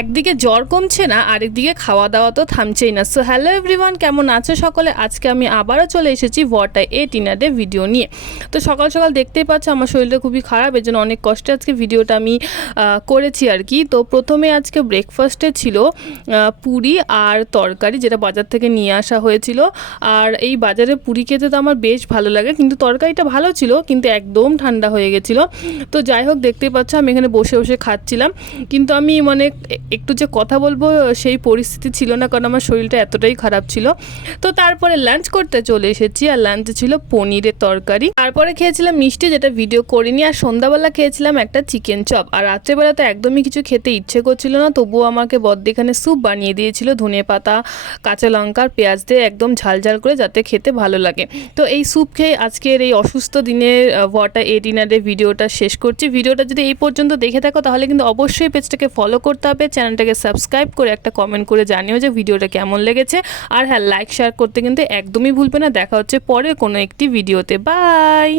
একদিকে জ্বর কমছে না, আরেকদিকে খাওয়া দাওয়া তো থামছেই না। সো হ্যালো এভরিওয়ান কেমন আছো সকলে? আজকে আমি আবারও চলে এসেছি ওয়াটা এ টিনাডে ভিডিও নিয়ে। তো সকাল সকাল দেখতেই পাচ্ছ আমার শরীরটা খুবই খারাপ, এর জন্য অনেক কষ্টে আজকে ভিডিওটা আমি করেছি আর কি। তো প্রথমে আজকে ব্রেকফাস্টে ছিল পুরি আর তরকারি, যেটা বাজার থেকে নিয়ে আসা হয়েছিল। আর এই বাজারে পুরি খেতে তো আমার বেশ ভালো লাগে, কিন্তু তরকারিটা ভালো ছিল, কিন্তু একদম ঠান্ডা হয়ে গেছিল। তো যাই হোক, দেখতেই পাচ্ছ আমি এখানে বসে বসে খাচ্ছিলাম। কিন্তু আমি মানে একটু যে কথা বলব, সেই পরিস্থিতি ছিল না কারণ আমার শরীরটা এতটাই খারাপ ছিল। তো তারপরে লাঞ্চ করতে চলে এসেছি আর লাঞ্চে ছিল পনিরের তরকারি। তারপরে খেয়েছিলাম মিষ্টি যেটা ভিডিও করিনি আর সন্ধ্যাবেলা খেয়েছিলাম একটা চিকেন চপ আর রাত্রেবেলা তো একদমই কিছু খেতে ইচ্ছে করছিল না, তবুও আমাকে বদ্দি এখানে স্যুপ বানিয়ে দিয়েছিল, ধনে পাতা, কাঁচা লঙ্কা আর পেঁয়াজ দিয়ে একদম ঝাল ঝাল করে যাতে খেতে ভালো লাগে। তো এই স্যুপ খেয়ে আজকের এই অসুস্থ দিনের ওয়াটার এ ডিনারের ভিডিওটা শেষ করছি। ভিডিওটা যদি এই পর্যন্ত দেখে থাকো তাহলে কিন্তু অবশ্যই পেজটাকে ফলো করতে হবে। চ্যানেলটাকে সাবস্ক্রাইব করে একটা কমেন্ট করে জানিও যে ভিডিওটা কেমন লেগেছে। আর হ্যাঁ লাইক শেয়ার করতে কিন্তু একদমই ভুলবে না। দেখা হচ্ছে পরে কোনো একটি ভিডিওতে বাই